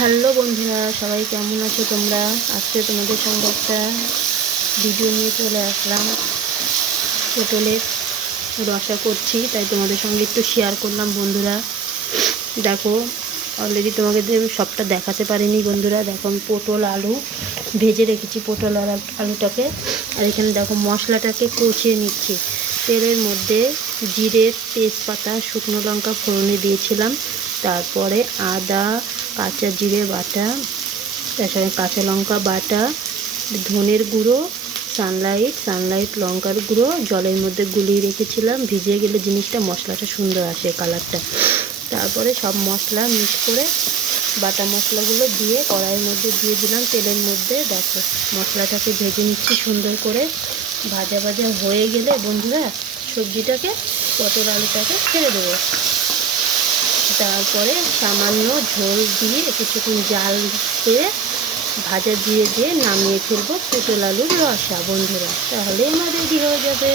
Hello বন্ধুরা, সবাই কেমন আছো তোমরা? আজকে তোমাদের সঙ্গে একটা ভিডিও নিয়ে চলে আসলাম। পটলের রসা করছি, তাই তোমাদের সঙ্গে একটু শেয়ার করলাম বন্ধুরা। দেখো, অলরেডি তোমাকে সবটা দেখাতে পারিনি বন্ধুরা। দেখো, আমি পটল আলু ভেজে রেখেছি, পটল আর আলুটাকে। আর এখানে দেখো মশলাটাকে কষিয়ে নিচ্ছি। তেলের মধ্যে জিরে, তেজপাতা, শুকনো লঙ্কা ফোড়নে দিয়েছিলাম। তারপরে আদা, কাঁচা জিরে বাটা, তার সঙ্গে কাঁচা লঙ্কা বাটা, ধনের গুঁড়ো, সানলাইট লঙ্কার গুঁড়ো জলের মধ্যে গুলিয়ে রেখেছিলাম। ভিজে গেলে জিনিসটা মশলাটা সুন্দর আসে, কালারটা। তারপরে সব মশলা মিক্স করে বাটা মশলাগুলো দিয়ে কড়াইয়ের মধ্যে দিয়ে দিলাম তেলের মধ্যে। দেখো, মশলাটাকে ভেজে নিচ্ছি সুন্দর করে। ভাজা ভাজা হয়ে গেলে বন্ধুরা সবজিটাকে, পটল আলুটাকে ছেড়ে দেবো। তারপরে সামান্য ঝোল দিয়ে কিছুক্ষণ জাল দিয়ে ভাজা দিয়ে দিয়ে নামিয়ে ফেলবো পটল আলুর রসা বন্ধুরা। তাহলে আমার রেডি হয়ে যাবে।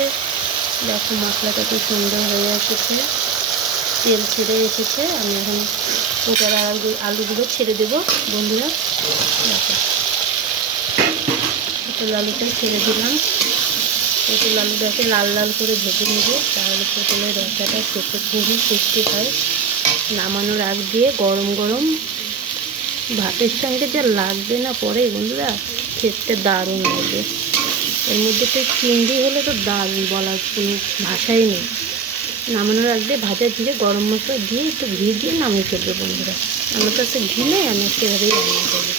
দেখো, মশলাটা খুব সুন্দর হয়ে এসেছে, তেল ছেড়ে এসেছে। আমি এখন পটল আলুগুলো ছেড়ে দেবো বন্ধুরা। দেখো, পটল আলুটা ছেড়ে দিলাম। পটল আলুটাকে লাল লাল করে ভেজে নেব, তাহলে পটলের রসাটা খেতে খুবই টেস্টি হয়। নামানোর আগ দিয়ে গরম গরম ভাতের সঙ্গে যা লাগবে না পরে বন্ধুরা, খেতে দারুণ লাগবে। এর মধ্যে তো চিংড়ি হলে তো দারুণ, বলার কোনো ভাষাই নেই। নামানোর আগ দিয়ে ভাজা জিরে গরম মশলা দিয়ে একটু ঘি দিয়ে নামিয়ে ফেলবে বন্ধুরা। আমার কাছে ঘি নেই, আমি সেভাবেই রান্না করবো।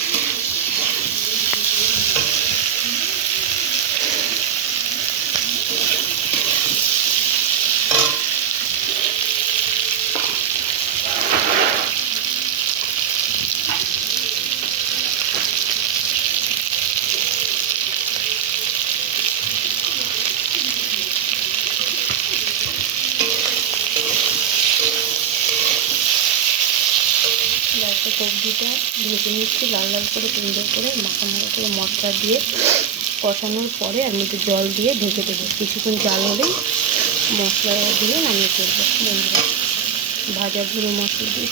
দেখো, সবজিটা ভেজে নিচ্ছি লাল লাল করে, সুন্দর করে মাখা করে মশলা দিয়ে কষানোর পরে আর মধ্যে জল দিয়ে ঢেকে দেবো। কিছুক্ষণ জাল হলেই মশলা দিয়ে নামিয়ে ফেলবো বন্ধুরা, ভাজা গুঁড়ো মশলা দিয়ে।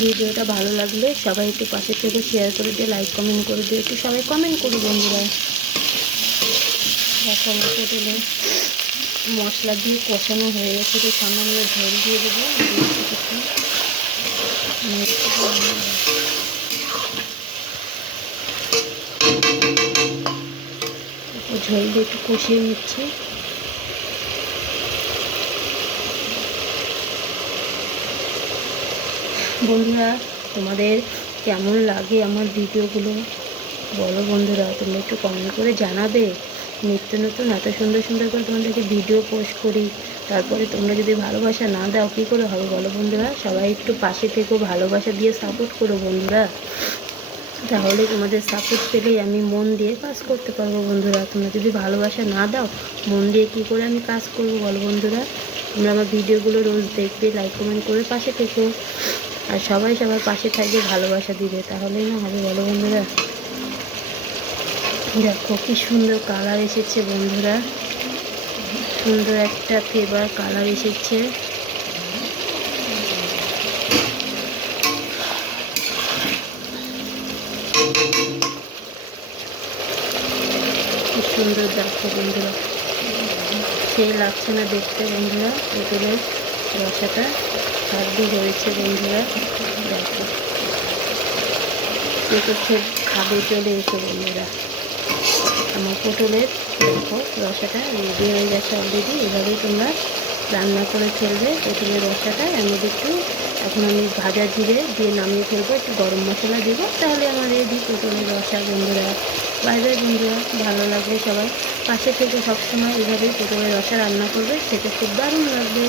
ভিডিওটা ভালো লাগলে সবাই একটু পাশে থেকে শেয়ার করে দিয়ে, লাইক কমেন্ট করে দিয়ে, একটু সবাই কমেন্ট করো বন্ধুরা। দেখো, পটলে মশলা দিয়ে কষানো হয়ে গেছে, তো সামান্য ঝোল দিয়ে দেবো। ঝোল দিয়ে একটু কষিয়ে নিচ্ছি। বন্ধুরা, তোমাদের কেমন লাগে আমার ভিডিওগুলো বলো বন্ধুরা, তোমরা একটু কমেন্ট করে জানাবে। নিত্য নতুন এত সুন্দর সুন্দর করে তোমাদেরকে ভিডিও পোস্ট করি, তারপরে তোমরা যদি ভালোবাসা না দাও কী করে হবে বলো বন্ধুরা। সবাই একটু পাশে থেকেও ভালোবাসা দিয়ে সাপোর্ট করো বন্ধুরা, তাহলে তোমাদের সাপোর্ট পেলেই আমি মন দিয়ে কাজ করতে পারবো বন্ধুরা। তোমরা যদি ভালোবাসা না দাও, মন দিয়ে কী করে আমি কাজ করবো বলো বন্ধুরা। তোমরা আমার ভিডিওগুলো রোজ দেখবে, লাইক কমেন্ট করে পাশে থেকো, আর সবাই সবার পাশে থাকবে, ভালোবাসা দিবে, তাহলেই না হবে বলো বন্ধুরা। দেখো, কি সুন্দর কালার এসেছে বন্ধুরা, সুন্দর একটা ফ্লেভার কালার এসেছে। কি সুন্দর দেখো বন্ধুরা, সেই লাগছে না দেখতে বন্ধুরা। পটলের রসাটা হাড্ডি হয়েছে বন্ধুরা। দেখো, একটু খাবে, চলে এসো বন্ধুরা। আমার পটলের দেখো রসাটা রেডি হয়ে গেছে অলরেডি। এভাবেই তোমরা রান্না করে ফেলবে পটলের রসাটা। আমি একটু এখন আমি ভাজা জিরে দিয়ে নামিয়ে ফেলবো, একটু গরম মশলা দেবো, তাহলে আমার রেডি পটলের রসা বন্ধুরা। বাই বাই বন্ধুরা, ভালো লাগবে সবাই পাশে থেকে সবসময় এভাবেই পটলের রসা রান্না করবে, খেতে খুব দারুণ লাগবে।